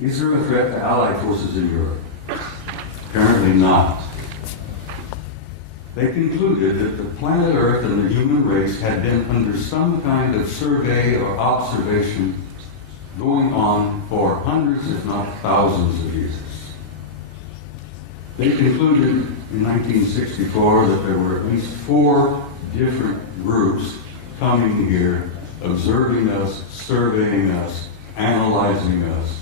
Is there a threat to Allied forces in Europe? Apparently not. They concluded that the planet Earth and the human race had been under some kind of survey or observation going on for hundreds, if not thousands of years. They concluded in 1964 that there were at least 4 different groups coming here, observing us, surveying us, analyzing us,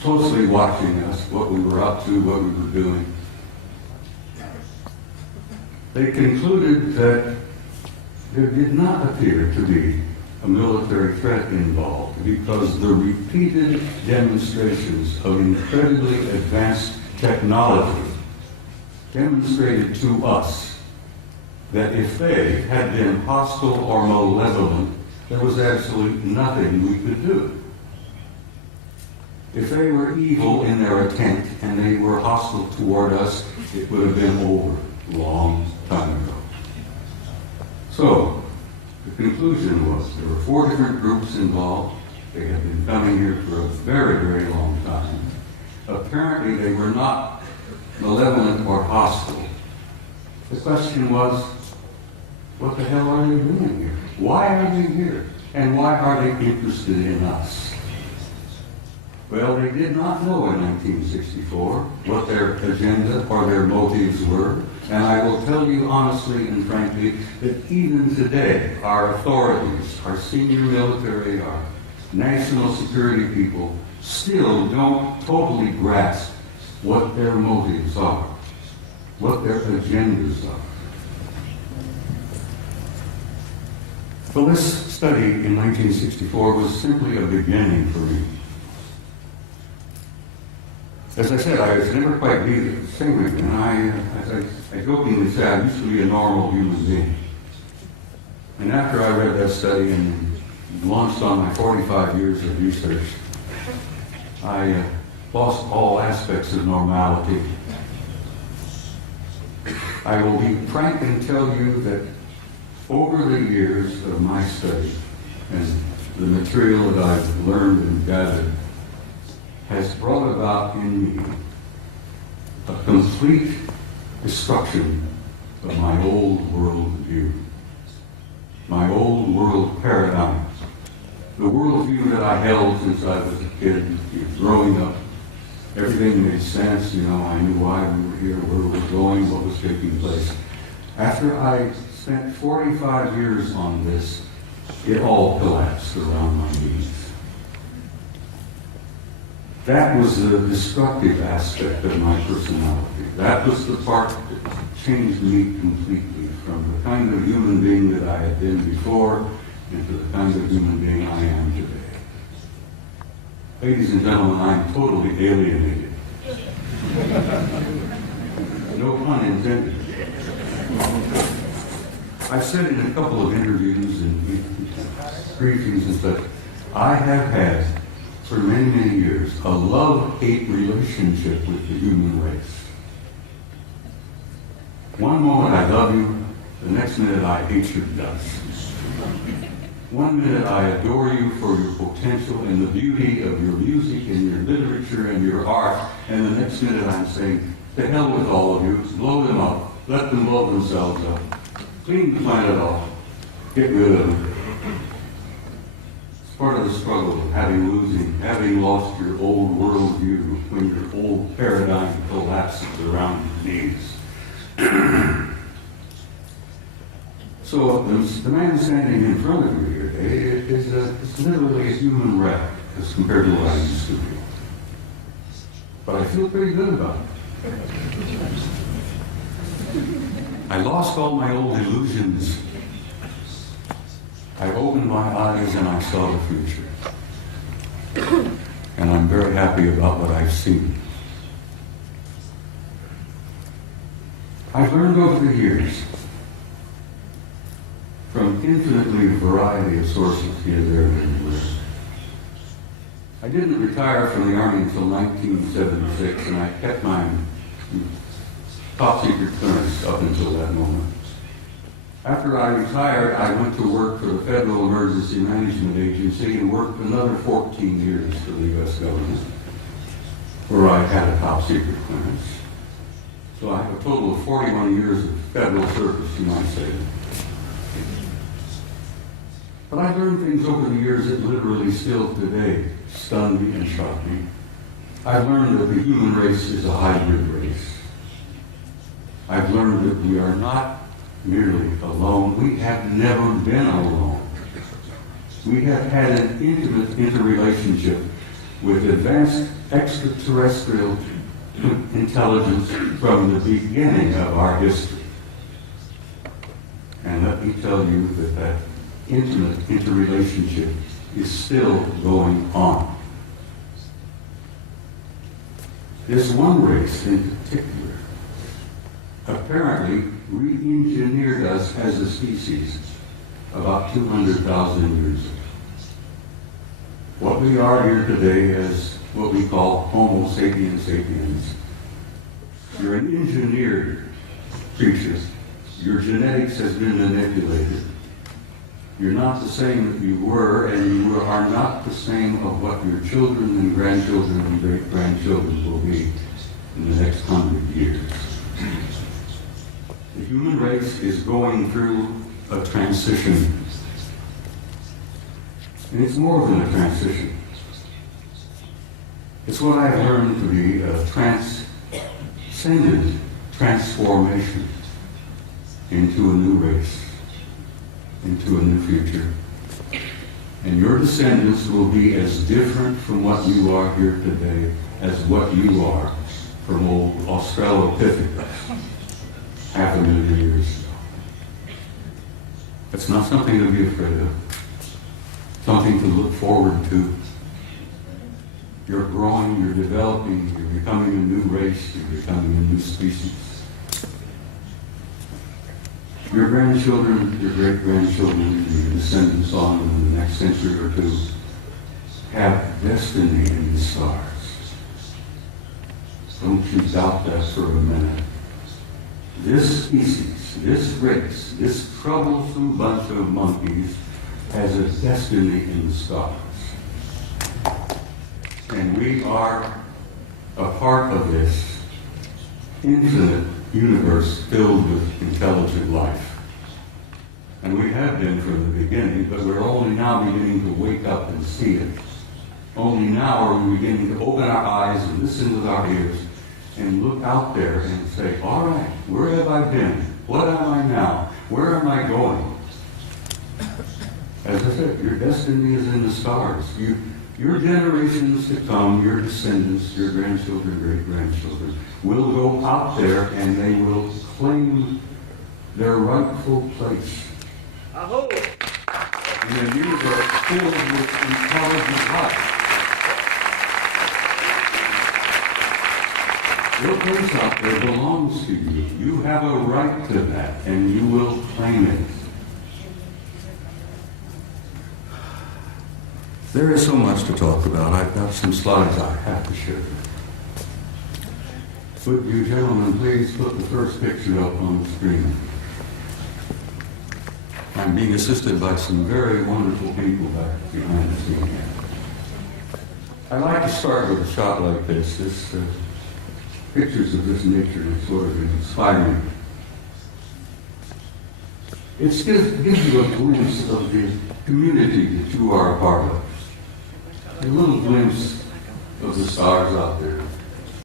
closely watching us, what we were up to, what we were doing. They concluded that there did not appear to be a military threat involved because the repeated demonstrations of incredibly advanced technology demonstrated to us that if they had been hostile or malevolent, there was absolutely nothing we could do. If they were evil in their intent and they were hostile toward us, it would have been over a long time ago. So, the conclusion was there were 4 different groups involved. They had been coming here for a very, very long time. Apparently, they were not malevolent or hostile. The question was, what the hell are they doing here? Why are they here? And why are they interested in us? Well, they did not know in 1964 what their agenda or their motives were. And I will tell you honestly and frankly that even today, our authorities, our senior military, our national security people, still don't totally grasp what their motives are, what their agendas are. Well, this study in 1964 was simply a beginning for me. As I said, I was never quite the same again. I jokingly say I used to be a normal human being. And after I read that study and launched on my 45 years of research, I lost all aspects of normality. I will be frank and tell you that over the years of my study and the material that I've learned and gathered has brought about in me a complete destruction of my old world view, my old world paradigm, the world view that I held since I was a kid, growing up. Everything made sense, I knew why we were here, where we were going, what was taking place. After I spent 45 years on this, it all collapsed around my knees. That was the destructive aspect of my personality. That was the part that changed me completely from the kind of human being that I had been before into the kind of human being I am today. Ladies and gentlemen, I'm totally alienated. No pun intended. I've said in a couple of interviews and briefings and such, I have had for many, many years a love-hate relationship with the human race. One moment I love you, the next minute I hate your guts. One minute I adore you for your potential and the beauty of your music and your literature and your art, and the next minute I'm saying, to hell with all of you, blow them up, let them blow themselves up, clean the planet off, get rid of them. It's part of the struggle of having lost your old worldview when your old paradigm collapses around your knees. So the man standing in front of you here today is literally a human wreck as compared to what I used to be. But I feel pretty good about it. I lost all my old illusions. I opened my eyes and I saw the future. And I'm very happy about what I've seen. I've learned over the years from infinitely variety of sources here, there, and everywhere. I didn't retire from the Army until 1976, and I kept my top secret clearance up until that moment. After I retired, I went to work for the Federal Emergency Management Agency and worked another 14 years for the U.S. government, where I had a top secret clearance. So I have a total of 41 years of federal service, you might say. But I learned things over the years that literally still today stun me and shock me. I learned that the human race is a hybrid race. I've learned that we are not merely alone. We have never been alone. We have had an intimate interrelationship with advanced extraterrestrial intelligence from the beginning of our history. And let me tell you that that intimate interrelationship is still going on. This one race in particular apparently re-engineered us as a species about 200,000 years ago. What we are here today is what we call Homo sapiens sapiens. You're an engineered creature. Your genetics has been manipulated. You're not the same that you were, and you are not the same of what your children and grandchildren and great-grandchildren will be in the next 100 years. The human race is going through a transition. And it's more than a transition. It's what I've learned to be a transcendent transformation into a new race, into a new future. And your descendants will be as different from what you are here today as what you are from old Australopithecus 500,000 years ago. It's not something to be afraid of. Something to look forward to. You're growing, you're developing, you're becoming a new race, you're becoming a new species. Your grandchildren, your great-grandchildren, your descendants on in the next century or two have destiny in the stars. Don't you doubt that for a minute. This species, this race, this troublesome bunch of monkeys has a destiny in the stars. And we are a part of this infinite universe filled with intelligent life. And we have been from the beginning, but we're only now beginning to wake up and see it. Only now are we beginning to open our eyes and listen with our ears and look out there and say, all right, where have I been? What am I now? Where am I going? As I said, your destiny is in the stars. Your generations to come, your descendants, your grandchildren, great-grandchildren, will go out there and they will claim their rightful place in a universe filled with intelligent life. Your place out there belongs to you. You have a right to that, and you will claim it. There is so much to talk about. I've got some slides I have to share. Would you gentlemen please put the first picture up on the screen? I'm being assisted by some very wonderful people back behind the scene here. I like to start with a shot like this. Pictures of this nature sort of inspire me. It gives you a glimpse of the community that you are a part of. A little glimpse of the stars out there.